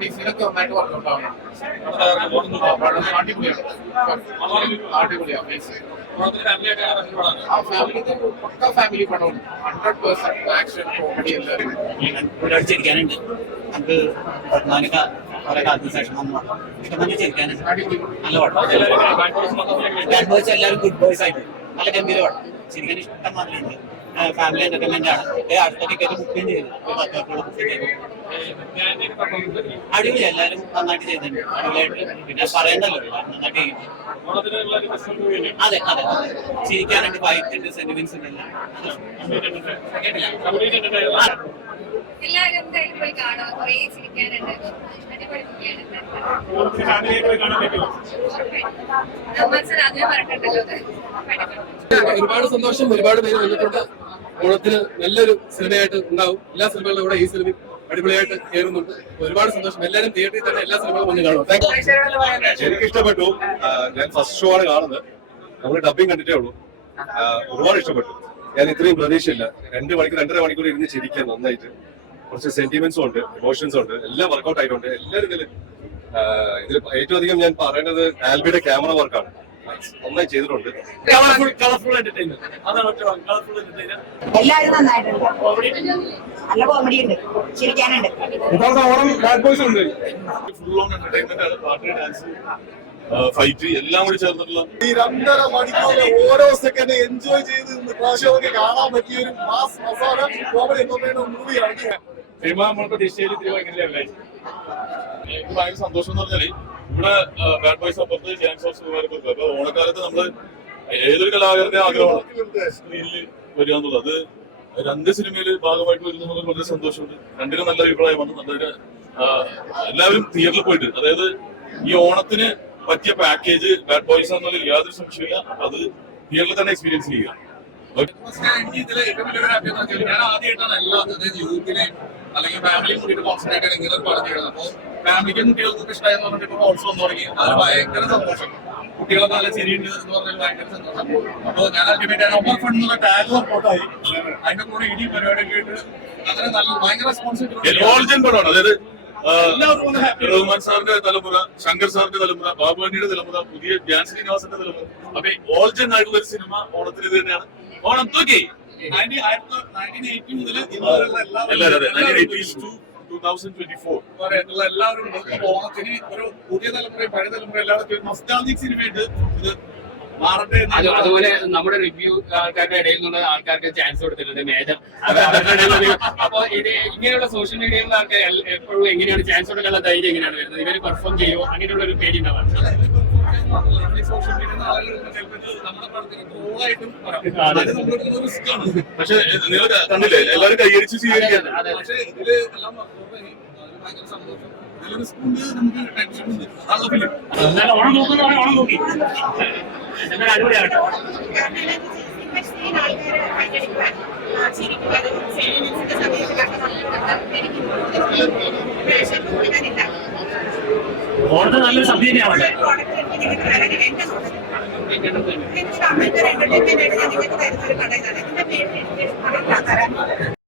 ഫാമിലീസിനൊക്കെ നന്നായിട്ട് വർക്കൗട്ടാണ്. അടിപൊളിയാണ്. ആ ഫാമിലി പക്ക ഫാമിലി പടമാണ്. 100% ആക്ഷൻ കോമഡി എല്ലാവരും ഒരുപാട് ചിരിക്കാനുണ്ട്. നമുക്ക് കുറെ കാലത്തിന് ശേഷം ഇഷ്ടംപോലെ ചിരിക്കാനുണ്ട്. നല്ല പടം. ബാഡ് ബോയ്സ് എല്ലാവരും ഗുഡ് ബോയ്സ് ആയിട്ട് നല്ല ഗംഭീര പടം. ചിരിക്കാൻ ഇഷ്ടം മാതിരിയുണ്ട്. ഫാമിലി എന്റർടൈൻമെന്റ് ആണ്. അടുത്ത ടിക്കറ്റ് ബുക്കും ചെയ്തു. 10 ബുക്ക് ചെയ്തു. അടിപൊളി. എല്ലാവരും നന്നായിട്ട് ചെയ്തിട്ടുണ്ട്. അടിപൊളിയായിട്ട് പിന്നെ പറയണ്ടല്ലോ നന്നായിട്ട് ചെയ്യും. അതെ അതെ ചിരിക്കാനുണ്ട്. ഫൈറ്റുണ്ട്, സെന്റിമെന്റ്സ് ഉണ്ട്. എല്ലാവരും എന്തായാലും പോയി കാണുക. കുറേ ചിരിക്കാനുണ്ട്. അടിപൊളി ആദ്യമേ പറഞ്ഞിട്ടുണ്ടല്ലോ. ഒരുപാട് സന്തോഷം. ഒരുപാട് പേര് വന്നിട്ടുണ്ട്. ഓണത്തിന് നല്ലൊരു സിനിമയായിട്ട് ഉണ്ടാവും. എല്ലാ സിനിമകളുടെ കൂടെ ഈ സിനിമ അടിപൊളിയായിട്ട് കയറുന്നുണ്ട്. ഒരുപാട് സന്തോഷം. എല്ലാവരും തിയേറ്ററിൽ തന്നെ എല്ലാ സിനിമകളും വന്ന് കാണും. എനിക്ക് ഇഷ്ടപ്പെട്ടു. ഞാൻ ഫസ്റ്റ് ഷോ ആണ് കാണുന്നത്. നമ്മൾ ഡബിങ് കണ്ടിട്ടേ ഉള്ളൂ. ഒരുപാട് ഇഷ്ടപ്പെട്ടു. ഞാൻ ഇത്രയും പ്രതീക്ഷയില്ല. 2 മണിക്കൂർ 2.5 മണിക്കൂർ ഇരുന്ന് ചിരിക്കാൻ നന്നായിട്ട്. കുറച്ച് സെന്റിമെന്റ്സും ഉണ്ട്, ഇമോഷൻസും ഉണ്ട്. എല്ലാം വർക്ക്ഔട്ട് ആയിട്ടുണ്ട്. എല്ലാവരും ഇതിൽ ഏറ്റവും അധികം ഞാൻ പറയേണ്ടത് ആൽബിയുടെ ക്യാമറ വർക്കാണ്. നന്നായി ചെയ്തിട്ടുണ്ട്. എല്ലാവരും നന്നായിട്ടുണ്ട്. നല്ല കോമഡി ഉണ്ട്, ചിരിക്കാനുണ്ട്. ഫുൾ ഓൺ എന്റർടൈൻമെന്റ് ആണ്. പാട്ട്, ഡാൻസ്, ഫൈറ്റ് എല്ലാം കൂടി ചേർന്നിട്ടുള്ള ഈ 2.5 മണിക്കൂർ ഓരോ സെക്കൻഡ് എൻജോയ് ചെയ്ത് പ്രാവശ്യമൊക്കെ കാണാൻ പറ്റിയ ഒരു മാസ് മസാല കോമഡി എന്റർടൈൻമെന്റ് മൂവിയാണ്. സിനിമ നമ്മൾ പ്രതീക്ഷയിൽ ഭയങ്കര എനിക്ക് ഭയങ്കര സന്തോഷം എന്ന് പറഞ്ഞാല് ഇവിടെ ബാഡ് ബോയ്സ് അപ്പുറത്ത് ചാൻസ് ഓഫ് സുകുമാരൊക്കെ. അപ്പൊ ഓണക്കാലത്ത് നമ്മള് ഏതൊരു കലാകാരന്റെ ആഗ്രഹമാണ് സ്ക്രീനിൽ വരിക എന്നുള്ളത്. 2 സിനിമയില് ഭാഗമായിട്ട് വരുന്നത് വളരെ സന്തോഷമുണ്ട്. 2നും നല്ല അഭിപ്രായമാണ്. നല്ലൊരു എല്ലാവരും തിയേറ്ററിൽ പോയിട്ട്, അതായത് ഈ ഓണത്തിന് പറ്റിയ പാക്കേജ് ബാഡ് ബോയ്സ് എന്നുള്ളതിൽ യാതൊരു സംശയമില്ല. അത് തിയേറ്ററിൽ തന്നെ എക്സ്പീരിയൻസ് ചെയ്യുക. ഇതിലെ ഏറ്റവും വലിയൊരു ഹാപ്പി എന്ന് വെച്ചാൽ ഞാൻ ആദ്യമായിട്ടാണ് എല്ലാ യൂത്തിനെയും അല്ലെങ്കിൽ ഫാമിലിയും കൂടിയിട്ട് കോൺസെൻട്രേറ്റ് ആയിട്ട് ഇങ്ങനെ ഒരു പടം ചെയ്യണം. അപ്പോൾ ഫാമിലിക്കും കുട്ടികൾക്കും ഇഷ്ടമായെന്ന് പറഞ്ഞിട്ട് ഇപ്പോൾ ഓൾസോ വന്നു തുടങ്ങി. അത് ഭയങ്കര സന്തോഷം. കുട്ടികളൊക്കെ നല്ല ശരിയുണ്ട് എന്ന് പറഞ്ഞാൽ ഭയങ്കര സന്തോഷം. അപ്പോൾ ഞാൻ അൾട്ടിമേറ്റ് ഓവർ ഫണ്ട് എന്നുള്ള ടാഗ് സപ്പോർട്ടായി. അതിന്റെ കൂടെ ഇനി പരിപാടിയൊക്കെ ആയിട്ട് അങ്ങനെ നല്ല ഭയങ്കര റെസ്പോൺസിബിലിറ്റി. അതായത് റഹ്മാൻ സാറിന്റെ തലമുറ, ശങ്കർ സാറിന്റെ തലമുറ, ബാബുവാനിയുടെ തലമുറ, പുതിയ ധ്യാൻ ശ്രീനിവാസന്റെ തലമുറ. അപ്പൊ ഓൾ ജൻ ആയിട്ടുള്ള ഒരു സിനിമ ഓണത്തിന് ഇത് തന്നെയാണ്. ഓണം തൂക്കി 1980 മുതൽ എല്ലാവരും 2024 എല്ലാവരും ഓണത്തിന് ഒരു പുതിയ തലമുറ, പഴയ തലമുറ എല്ലാവർക്കും നൊസ്റ്റാൾജിക് സിനിമയായിട്ട് ഇത് മാറട്ടെ. അതുപോലെ നമ്മുടെ റിവ്യൂ ആൾക്കാരുടെ ഇടയിൽ നിന്നുള്ള ആൾക്കാർക്ക് ചാൻസ് കൊടുത്തിട്ടുണ്ട് മേജർ. അപ്പൊ ഇത് ഇങ്ങനെയുള്ള സോഷ്യൽ മീഡിയയിലുള്ള ആൾക്കാർ എപ്പോഴും എങ്ങനെയാണ് ചാൻസ് കൊടുക്കാനുള്ള ധൈര്യം എങ്ങനെയാണ് വരുന്നത്? ഇവര് പെർഫോം ചെയ്യുമോ? അങ്ങനെയുള്ള ഒരു പേടി ഉണ്ടാവാം. സോഷ്യൽ മീഡിയ നമ്മുടെ പടത്തിന് ട്രോളായിട്ടും റിസ്ക് ആണ്. പക്ഷെ നിങ്ങൾ കണ്ടില്ലേ, എല്ലാവരും കൈയടിച്ച് സ്വീകരിക്കാണ്. പക്ഷെ ഇതില് എല്ലാം ഭയങ്കര സന്തോഷം. ഇതിലൊരു സ്കൂളിൽ നമുക്ക് ടെൻഷൻ ഉണ്ട്. നല്ല ഫിലിം ഓണം നോക്കുന്ന ഓണം നോക്കി എന്നാൽ അടിപൊളിയാകട്ടെ. ഓണത്തിന് നല്ലൊരു സബ്ജക്റ്റ് തന്നെയാവട്ടെ. എന്റർടൈൻമെന്റ് ആയിട്ട് ഞാൻ നിങ്ങൾക്ക് തരുന്ന ഒരു കട ഇതാണ്. ഇതിന്റെ പേര്